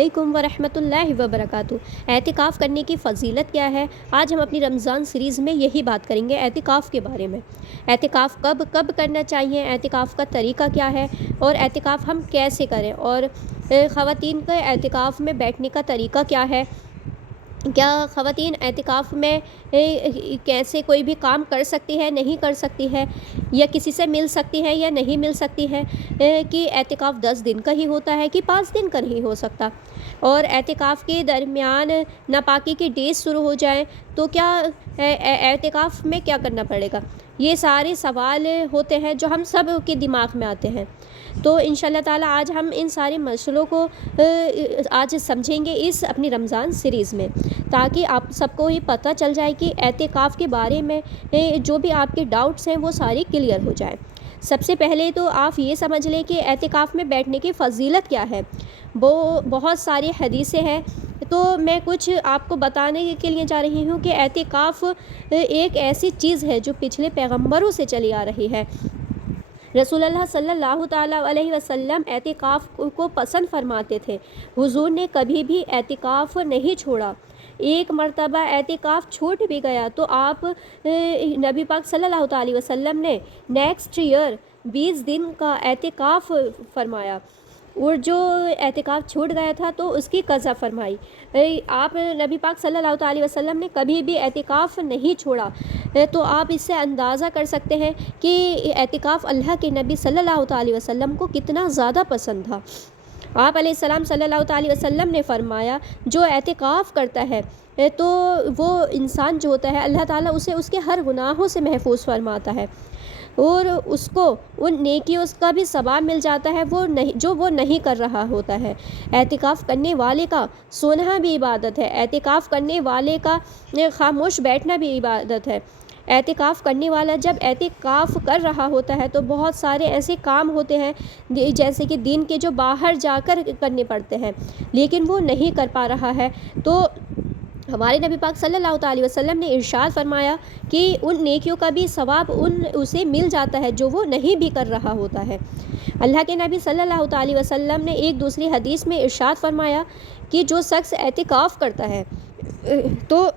علیکم ورحمۃ اللہ وبرکاتہ۔ اعتکاف کرنے کی فضیلت کیا ہے؟ آج ہم اپنی رمضان سیریز میں یہی بات کریں گے اعتکاف کے بارے میں۔ اعتکاف کب کرنا چاہیے، اعتکاف کا طریقہ کیا ہے اور اعتکاف ہم کیسے کریں، اور خواتین کے اعتکاف میں بیٹھنے کا طریقہ کیا ہے، کیا خواتین اعتکاف میں کیسے کوئی بھی کام کر سکتی ہے، نہیں کر سکتی ہے، یا کسی سے مل سکتی ہے یا نہیں مل سکتی ہے، کہ اعتکاف 10 دن کا ہی ہوتا ہے کہ 5 دن کا نہیں ہو سکتا، اور اعتکاف کے درمیان ناپاکی کی ڈیز شروع ہو جائیں تو کیا اعتکاف میں کیا کرنا پڑے گا۔ یہ سارے سوال ہوتے ہیں جو ہم سب کے دماغ میں آتے ہیں، تو انشاءاللہ تعالی آج ہم ان سارے مسئلوں کو آج سمجھیں گے اس اپنی رمضان سیریز میں، تاکہ آپ سب کو یہ پتہ چل جائے کہ اعتکاف کے بارے میں جو بھی آپ کے ڈاؤٹس ہیں وہ ساری کلیئر ہو جائیں۔ سب سے پہلے تو آپ یہ سمجھ لیں کہ اعتکاف میں بیٹھنے کی فضیلت کیا ہے۔ وہ بہت ساری حدیثیں ہیں، تو میں کچھ آپ کو بتانے کے لیے جا رہی ہوں کہ اعتکاف ایک ایسی چیز ہے جو پچھلے پیغمبروں سے چلی آ رہی ہے۔ رسول اللہ صلی اللہ تعالیٰ علیہ وسلم اعتکاف کو پسند فرماتے تھے۔ حضور نے کبھی بھی اعتکاف نہیں چھوڑا۔ ایک مرتبہ اعتکاف چھوٹ بھی گیا تو آپ نبی پاک صلی اللہ علیہ وسلم نے نیکسٹ ایئر 20 دن کا اعتکاف فرمایا، اور جو اعتکاف چھوٹ گیا تھا تو اس کی قضا فرمائی۔ آپ نبی پاک صلی اللہ علیہ وسلم نے کبھی بھی اعتکاف نہیں چھوڑا، تو آپ اس سے اندازہ کر سکتے ہیں کہ اعتکاف اللہ کے نبی صلی اللہ علیہ وسلم کو کتنا زیادہ پسند تھا۔ آپ علیہ السلام صلی اللہ علیہ وسلم نے فرمایا، جو اعتکاف کرتا ہے تو وہ انسان جو ہوتا ہے اللہ تعالیٰ اسے اس کے ہر گناہوں سے محفوظ فرماتا ہے، اور اس کو ان نیکیوں کا بھی ثواب مل جاتا ہے جو وہ نہیں کر رہا ہوتا ہے۔ اعتکاف کرنے والے کا سونا بھی عبادت ہے، اعتکاف کرنے والے کا خاموش بیٹھنا بھی عبادت ہے۔ اعتکاف کرنے والا جب اعتکاف کر رہا ہوتا ہے تو بہت سارے ایسے کام ہوتے ہیں جیسے کہ دین کے جو باہر جا کر کرنے پڑتے ہیں لیکن وہ نہیں کر پا رہا ہے، تو ہمارے نبی پاک صلی اللہ علیہ وسلم نے ارشاد فرمایا کہ ان نیکیوں کا بھی ثواب اسے مل جاتا ہے جو وہ نہیں بھی کر رہا ہوتا ہے۔ اللہ کے نبی صلی اللہ علیہ وسلم نے ایک دوسری حدیث میں ارشاد فرمایا کہ جو شخص اعتکاف کرتا ہے تو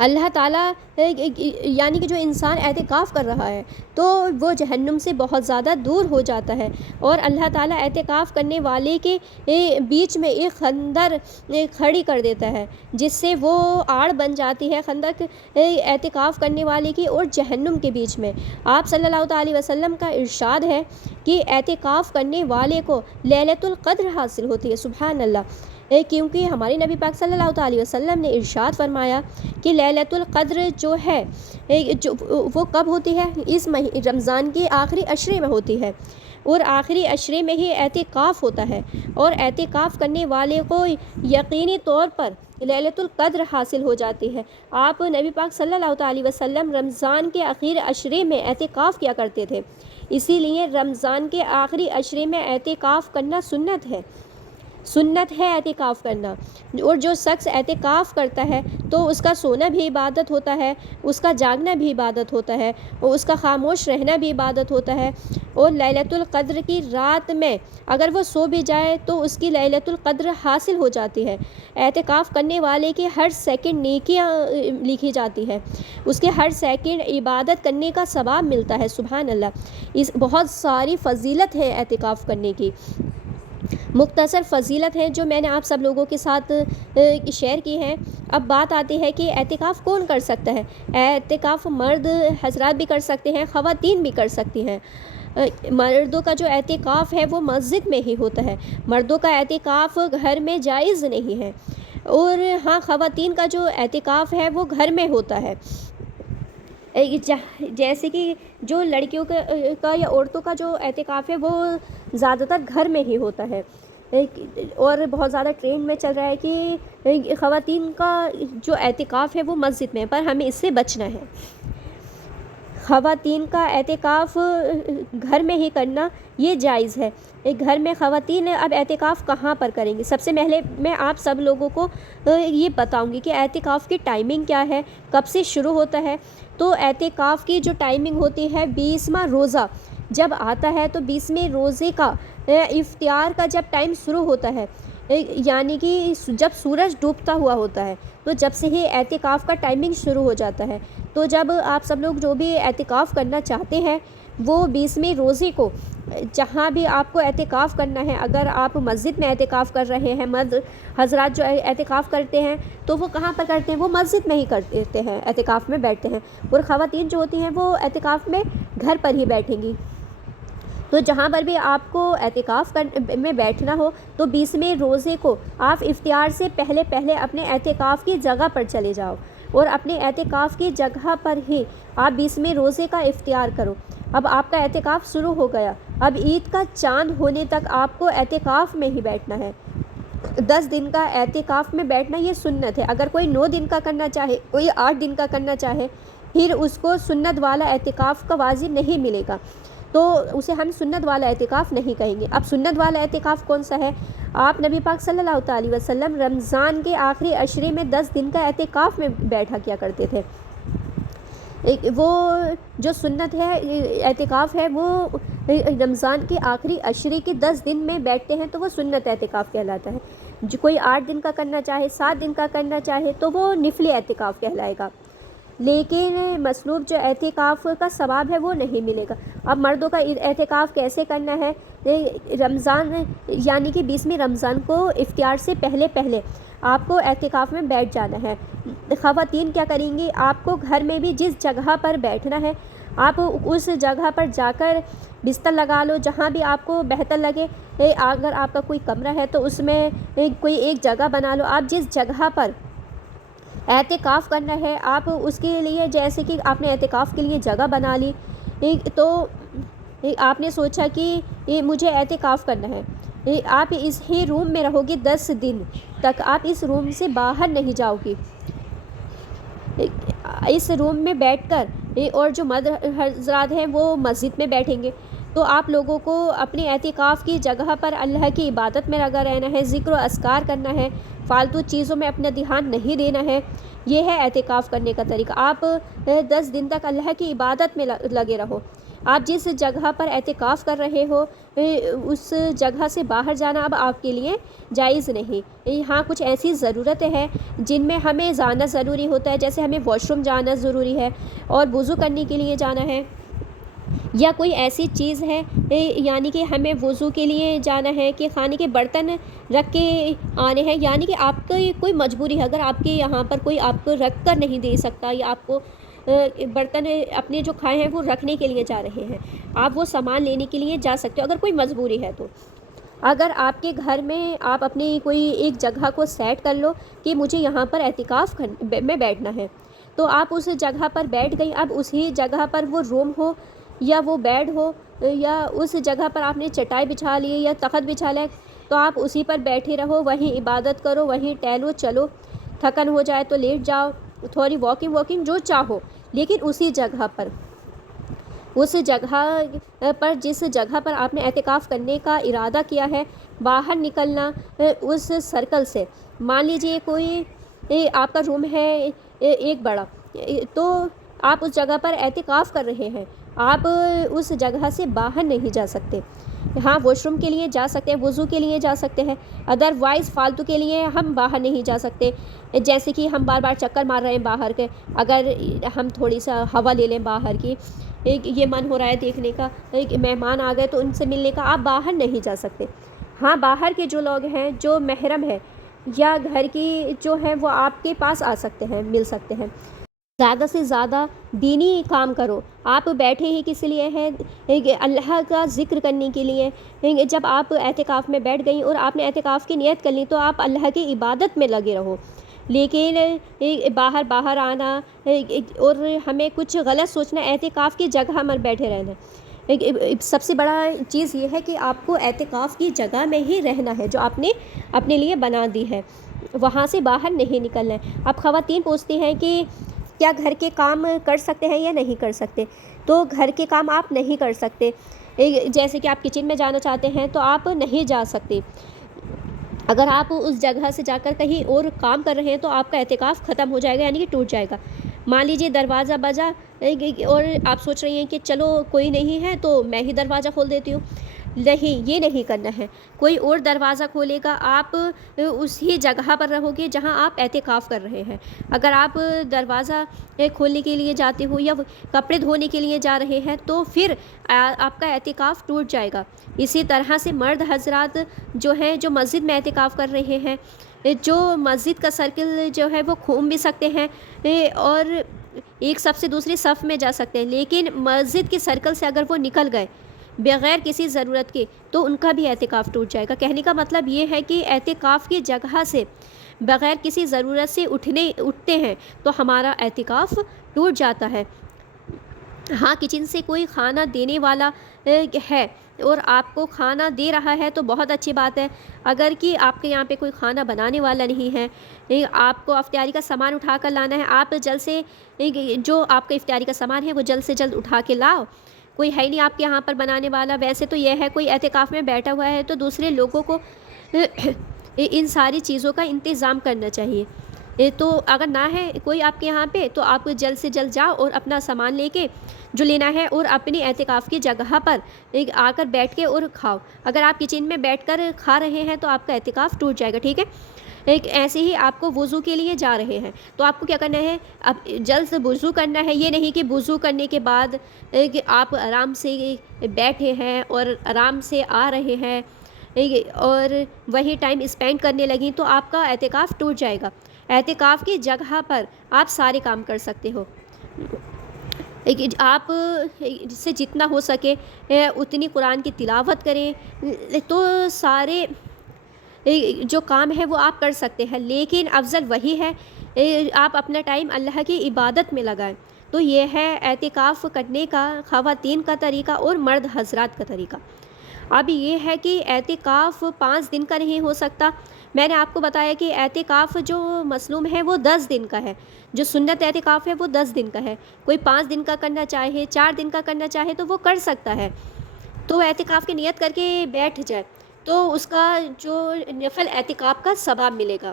اللہ تعالیٰ یعنی کہ جو انسان اعتکاف کر رہا ہے تو وہ جہنم سے بہت زیادہ دور ہو جاتا ہے، اور اللہ تعالیٰ اعتکاف کرنے والے کے بیچ میں ایک خندق کھڑی کر دیتا ہے، جس سے وہ آڑ بن جاتی ہے خندق اعتکاف کرنے والے کی اور جہنم کے بیچ میں۔ آپ صلی اللہ علیہ وسلم کا ارشاد ہے کہ اعتکاف کرنے والے کو لیلۃ القدر حاصل ہوتی ہے، سبحان اللہ، کیونکہ ہمارے نبی پاک صلی اللہ علیہ وسلم نے ارشاد فرمایا کہ لیلۃ القدر جو ہے وہ کب ہوتی ہے؟ اس رمضان کے آخری عشرے میں ہوتی ہے، اور آخری عشرے میں ہی اعتکاف ہوتا ہے، اور اعتکاف کرنے والے کو یقینی طور پر لیلۃ القدر حاصل ہو جاتی ہے۔ آپ نبی پاک صلی اللہ علیہ وسلم رمضان کے آخری عشرے میں اعتکاف کیا کرتے تھے، اسی لیے رمضان کے آخری عشرے میں اعتکاف کرنا سنت ہے اعتکاف کرنا، اور جو شخص اعتکاف کرتا ہے تو اس کا سونا بھی عبادت ہوتا ہے، اس کا جاگنا بھی عبادت ہوتا ہے، اور اس کا خاموش رہنا بھی عبادت ہوتا ہے، اور لیلۃ القدر کی رات میں اگر وہ سو بھی جائے تو اس کی لیلۃ القدر حاصل ہو جاتی ہے۔ اعتکاف کرنے والے کی ہر سیکنڈ نیکیاں لکھی جاتی ہے، اس کے ہر سیکنڈ عبادت کرنے کا ثواب ملتا ہے، سبحان اللہ۔ بہت ساری فضیلت ہے اعتکاف کرنے کی، مختصر فضیلت ہے جو میں نے آپ سب لوگوں کے ساتھ شیئر کی ہیں۔ اب بات آتی ہے کہ اعتکاف کون کر سکتا ہے۔ اعتکاف مرد حضرات بھی کر سکتے ہیں، خواتین بھی کر سکتی ہیں۔ مردوں کا جو اعتکاف ہے وہ مسجد میں ہی ہوتا ہے، مردوں کا اعتکاف گھر میں جائز نہیں ہے، اور ہاں خواتین کا جو اعتکاف ہے وہ گھر میں ہوتا ہے، جیسے کہ جو لڑکیوں کا یا عورتوں کا جو اعتکاف ہے وہ زیادہ تر گھر میں ہی ہوتا ہے، اور بہت زیادہ ٹرینڈ میں چل رہا ہے کہ خواتین کا جو اعتکاف ہے وہ مسجد میں، پر ہمیں اس سے بچنا ہے۔ خواتین کا اعتکاف گھر میں ہی کرنا یہ جائز ہے۔ گھر میں خواتین اب اعتکاف کہاں پر کریں گے؟ سب سے پہلے میں آپ سب لوگوں کو یہ بتاؤں گی کہ اعتکاف کی ٹائمنگ کیا ہے، کب سے شروع ہوتا ہے۔ تو اعتکاف کی جو ٹائمنگ ہوتی ہے 20واں روزہ جب آتا ہے تو 20ویں روزے کا افطار کا جب ٹائم شروع ہوتا ہے، یعنی کہ جب سورج ڈوبتا ہوا ہوتا ہے تو جب سے ہی اعتکاف کا ٹائمنگ شروع ہو جاتا ہے. تو جب آپ سب لوگ جو بھی اعتکاف کرنا چاہتے ہیں وہ 20ویں روزے کو جہاں بھی آپ کو اعتکاف کرنا ہے، اگر آپ مسجد میں اعتکاف کر رہے ہیں، مرد حضرات جو اعتکاف کرتے ہیں تو وہ کہاں پر کرتے ہیں؟ وہ مسجد میں ہی کرتے ہیں، اعتکاف میں بیٹھتے ہیں. اور خواتین جو ہوتی ہیں وہ اعتکاف میں گھر پر ہی بیٹھیں گی. تو جہاں پر بھی آپ کو اعتکاف میں بیٹھنا ہو تو 20ویں روزے کو آپ افطار سے پہلے اپنے اعتکاف کی جگہ پر چلے جاؤ اور اپنے اعتکاف کی جگہ پر ہی آپ 20ویں روزے کا افطار کرو. اب آپ کا اعتکاف شروع ہو گیا، اب عید کا چاند ہونے تک آپ کو اعتکاف میں ہی بیٹھنا ہے. 10 دن کا اعتکاف میں بیٹھنا یہ سنت ہے. اگر کوئی 9 دن کا کرنا چاہے، کوئی 8 دن کا کرنا چاہے، پھر اس کو سنت والا اعتکاف کا واجب نہیں ملے گا، تو اسے ہم سنت والا اعتکاف نہیں کہیں گے. اب سنت والا اعتکاف کون سا ہے؟ آپ نبی پاک صلی اللہ تعالی وسلم رمضان کے آخری عشرے میں 10 دن کا اعتکاف میں بیٹھا کیا کرتے تھے. وہ جو سنت ہے اعتکاف ہے وہ رمضان کے آخری عشرے کے 10 دن میں بیٹھتے ہیں تو وہ سنت اعتکاف کہلاتا ہے. جو کوئی 8 دن کا کرنا چاہے، 7 دن کا کرنا چاہے تو وہ نفلی اعتکاف کہلائے گا. لیکن مصلوب جو اعتکاف کا ثواب ہے وہ نہیں ملے گا. اب مردوں کا اعتکاف کیسے کرنا ہے؟ رمضان یعنی کہ 20ویں رمضان کو افطار سے پہلے آپ کو اعتکاف میں بیٹھ جانا ہے. خواتین کیا کریں گی؟ آپ کو گھر میں بھی جس جگہ پر بیٹھنا ہے آپ اس جگہ پر جا کر بستر لگا لو جہاں بھی آپ کو بہتر لگے. اگر آپ کا کوئی کمرہ ہے تو اس میں کوئی ایک جگہ بنا لو. آپ جس جگہ پر اعتکاف کرنا ہے آپ اس کے لیے، جیسے کہ آپ نے اعتکاف کے لیے جگہ بنا لی تو آپ نے سوچا کہ مجھے اعتکاف کرنا ہے، آپ اس ہی روم میں رہو گی 10 دن تک، آپ اس روم سے باہر نہیں جاؤ گی. اس روم میں بیٹھ کر اور جو مرد حضرات ہیں وہ مسجد میں بیٹھیں گے. تو آپ لوگوں کو اپنے اعتکاف کی جگہ پر اللہ کی عبادت میں لگا رہنا ہے، ذکر و اذکار کرنا ہے، فالتو چیزوں میں اپنا دھیان نہیں دینا ہے. یہ ہے اعتکاف کرنے کا طریقہ. آپ 10 دن تک اللہ کی عبادت میں لگے رہو. آپ جس جگہ پر اعتکاف کر رہے ہو اس جگہ سے باہر جانا اب آپ کے لیے جائز نہیں. ہاں کچھ ایسی ضرورتیں ہیں جن میں ہمیں جانا ضروری ہوتا ہے، جیسے ہمیں واش روم جانا ضروری ہے اور وضو کرنے کے لیے جانا ہے، یا کوئی ایسی چیز ہے یعنی کہ ہمیں وضو کے لیے جانا ہے کہ کھانے کے برتن رکھ کے آنے ہیں، یعنی کہ آپ کی کوئی مجبوری ہے، اگر آپ کے یہاں پر کوئی آپ کو رکھ کر نہیں دے سکتا یا آپ کو برتن اپنے جو کھائے ہیں وہ رکھنے کے لیے جا رہے ہیں، آپ وہ سامان لینے کے لیے جا سکتے ہو اگر کوئی مجبوری ہے. تو اگر آپ کے گھر میں آپ اپنی کوئی ایک جگہ کو سیٹ کر لو کہ مجھے یہاں پر اعتکاف میں بیٹھنا ہے تو آپ اس جگہ پر بیٹھ گئی. اب اسی جگہ پر وہ روم ہو یا وہ بیڈ ہو یا اس جگہ پر آپ نے چٹائی بچھا لی یا تخت بچھا لیا تو آپ اسی پر بیٹھے رہو، وہیں عبادت کرو، وہیں ٹہلو چلو، تھکن ہو جائے تو لیٹ جاؤ، تھوڑی واکنگ جو چاہو، لیکن اسی جگہ پر، اس جگہ پر جس جگہ پر آپ نے اعتکاف کرنے کا ارادہ کیا ہے باہر نکلنا اس سرکل سے. مان لیجئے کوئی آپ کا روم ہے ایک بڑا، تو آپ اس جگہ پر اعتکاف کر رہے ہیں، آپ اس جگہ سے باہر نہیں جا سکتے. ہاں واش روم کے لیے جا سکتے ہیں، وضو کے لیے جا سکتے ہیں، ادر وائز فالتو کے لیے ہم باہر نہیں جا سکتے. جیسے کہ ہم بار چکر مار رہے ہیں باہر کے، اگر ہم تھوڑی سا ہوا لے لیں باہر کی، یہ من ہو رہا ہے دیکھنے کا، مہمان آ گئے تو ان سے ملنے کا، آپ باہر نہیں جا سکتے. ہاں باہر کے جو لوگ ہیں جو محرم ہے یا گھر کی جو ہے وہ آپ کے پاس آ سکتے ہیں، مل سکتے ہیں. زیادہ سے زیادہ دینی کام کرو. آپ بیٹھے ہی کس لیے ہیں؟ اللہ کا ذکر کرنے کے لیے. جب آپ اعتکاف میں بیٹھ گئیں اور آپ نے اعتکاف کی نیت کر لی تو آپ اللہ کی عبادت میں لگے رہو. لیکن باہر آنا اور ہمیں کچھ غلط سوچنا، اعتکاف کی جگہ پر بیٹھے رہنا. سب سے بڑا چیز یہ ہے کہ آپ کو اعتکاف کی جگہ میں ہی رہنا ہے جو آپ نے اپنے لیے بنا دی ہے، وہاں سے باہر نہیں نکلنا ہے. اب خواتین پوچھتی ہیں کہ کیا گھر کے کام کر سکتے ہیں یا نہیں کر سکتے؟ تو گھر کے کام آپ نہیں کر سکتے. جیسے کہ آپ کچن میں جانا چاہتے ہیں تو آپ نہیں جا سکتے. اگر آپ اس جگہ سے جا کر کہیں اور کام کر رہے ہیں تو آپ کا اعتکاف ختم ہو جائے گا، یعنی کہ ٹوٹ جائے گا. مان لیجیے دروازہ بجا اور آپ سوچ رہی ہیں کہ چلو کوئی نہیں ہے تو میں ہی دروازہ کھول دیتی ہوں، نہیں، یہ نہیں کرنا ہے۔ کوئی اور دروازہ کھولے گا، آپ اسی جگہ پر رہو گے جہاں آپ اعتکاف کر رہے ہیں۔ اگر آپ دروازہ کھولنے کے لیے جاتے ہو یا کپڑے دھونے کے لیے جا رہے ہیں تو پھر آپ کا اعتکاف ٹوٹ جائے گا۔ اسی طرح سے مرد حضرات جو ہیں، جو مسجد میں اعتکاف کر رہے ہیں، جو مسجد کا سرکل جو ہے وہ گھوم بھی سکتے ہیں اور ایک صف سے دوسری صف میں جا سکتے ہیں، لیکن مسجد کے سرکل سے اگر وہ نکل گئے بغیر کسی ضرورت کے تو ان کا بھی اعتکاف ٹوٹ جائے گا۔ کہنے کا مطلب یہ ہے کہ اعتکاف کی جگہ سے بغیر کسی ضرورت سے اٹھتے ہیں تو ہمارا اعتکاف ٹوٹ جاتا ہے۔ ہاں، کچن سے کوئی کھانا دینے والا ہے اور آپ کو کھانا دے رہا ہے تو بہت اچھی بات ہے۔ اگر کہ آپ کے یہاں پہ کوئی کھانا بنانے والا نہیں ہے، آپ کو افطاری کا سامان اٹھا کر لانا ہے، آپ جلد سے جو آپ کا افطاری کا سامان ہے وہ جلد سے جلد اٹھا کے لاؤ۔ کوئی ہے نہیں آپ کے یہاں پر بنانے والا، ویسے تو یہ ہے کوئی اعتکاف میں بیٹھا ہوا ہے تو دوسرے لوگوں کو ان ساری چیزوں کا انتظام کرنا چاہیے۔ تو اگر نہ ہے کوئی آپ کے یہاں پہ تو آپ جلد سے جلد جاؤ اور اپنا سامان لے کے جو لینا ہے اور اپنی اعتکاف کی جگہ پر آ کر بیٹھ کے اور کھاؤ۔ اگر آپ کچن میں بیٹھ کر کھا رہے ہیں تو آپ کا اعتکاف ٹوٹ جائے گا، ٹھیک ہے۔ ایسے ہی آپ کو وضو کے لیے جا رہے ہیں تو آپ کو کیا کرنا ہے، اب جلد سے وضو کرنا ہے۔ یہ نہیں کہ وضو کرنے کے بعد کہ آپ آرام سے بیٹھے ہیں اور آرام سے آ رہے ہیں اور وہی ٹائم اسپینڈ کرنے لگیں تو آپ کا اعتکاف ٹوٹ جائے گا۔ اعتکاف کی جگہ پر آپ سارے کام کر سکتے ہو۔ آپ سے جتنا ہو سکے اتنی قرآن کی تلاوت کریں تو سارے جو کام ہے وہ آپ کر سکتے ہیں، لیکن افضل وہی ہے آپ اپنا ٹائم اللہ کی عبادت میں لگائیں۔ تو یہ ہے اعتکاف کرنے کا خواتین کا طریقہ اور مرد حضرات کا طریقہ۔ اب یہ ہے کہ اعتکاف 5 دن کا نہیں ہو سکتا۔ میں نے آپ کو بتایا کہ اعتکاف جو مصلوم ہے وہ 10 دن کا ہے، جو سنت اعتکاف ہے وہ 10 دن کا ہے۔ کوئی 5 دن کا کرنا چاہے، 4 دن کا کرنا چاہے تو وہ کر سکتا ہے۔ تو اعتکاف کی نیت کر کے بیٹھ جائے تو اس کا جو نفل اعتکاف کا ثواب ملے گا۔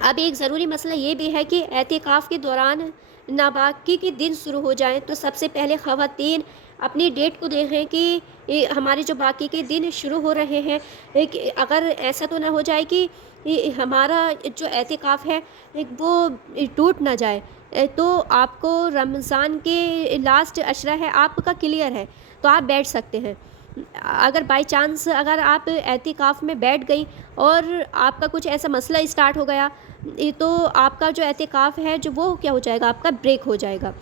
اب ایک ضروری مسئلہ یہ بھی ہے کہ اعتکاف کے دوران ناپاکی کے دن شروع ہو جائیں تو سب سے پہلے خواتین اپنی ڈیٹ کو دیکھیں کہ ہمارے جو باقی کے دن شروع ہو رہے ہیں، اگر ایسا تو نہ ہو جائے کہ ہمارا جو اعتکاف ہے وہ ٹوٹ نہ جائے۔ تو آپ کو رمضان کے لاسٹ عشرہ ہے آپ کا کلیئر ہے تو آپ بیٹھ سکتے ہیں۔ اگر بائی چانس اگر آپ اعتکاف میں بیٹھ گئی اور آپ کا کچھ ایسا مسئلہ اسٹارٹ ہو گیا تو آپ کا جو اعتکاف ہے جو وہ کیا ہو جائے گا، آپ کا بریک ہو جائے گا۔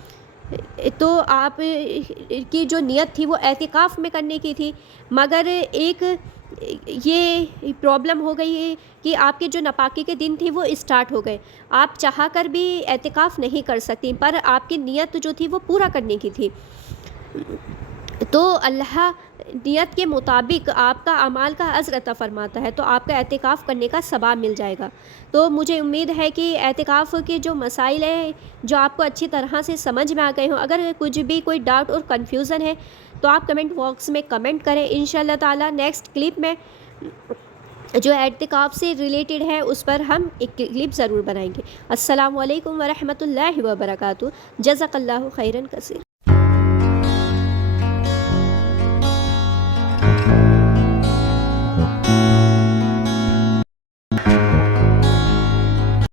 تو آپ کی جو نیت تھی وہ اعتکاف میں کرنے کی تھی، مگر ایک یہ پرابلم ہو گئی ہے کہ آپ کے جو ناپاکی کے دن تھے وہ اسٹارٹ ہو گئے۔ آپ چاہ کر بھی اعتکاف نہیں کر سکتی، پر آپ کی نیت جو تھی وہ پورا کرنے کی تھی۔ تو اللہ نیت کے مطابق آپ کا اعمال کا اجر عطا فرماتا ہے، تو آپ کا اعتکاف کرنے کا ثواب مل جائے گا۔ تو مجھے امید ہے کہ اعتکاف کے جو مسائل ہیں جو آپ کو اچھی طرح سے سمجھ میں آ گئے ہوں۔ اگر کچھ بھی کوئی ڈاؤٹ اور کنفیوژن ہے تو آپ کمنٹ باکس میں کمنٹ کریں۔ انشاءاللہ تعالی نیکسٹ کلپ میں جو اعتکاف سے ریلیٹڈ ہے اس پر ہم ایک کلپ ضرور بنائیں گے۔ السلام علیکم ورحمۃ اللہ وبرکاتہ۔ جزاک اللہ خیرا کثیر۔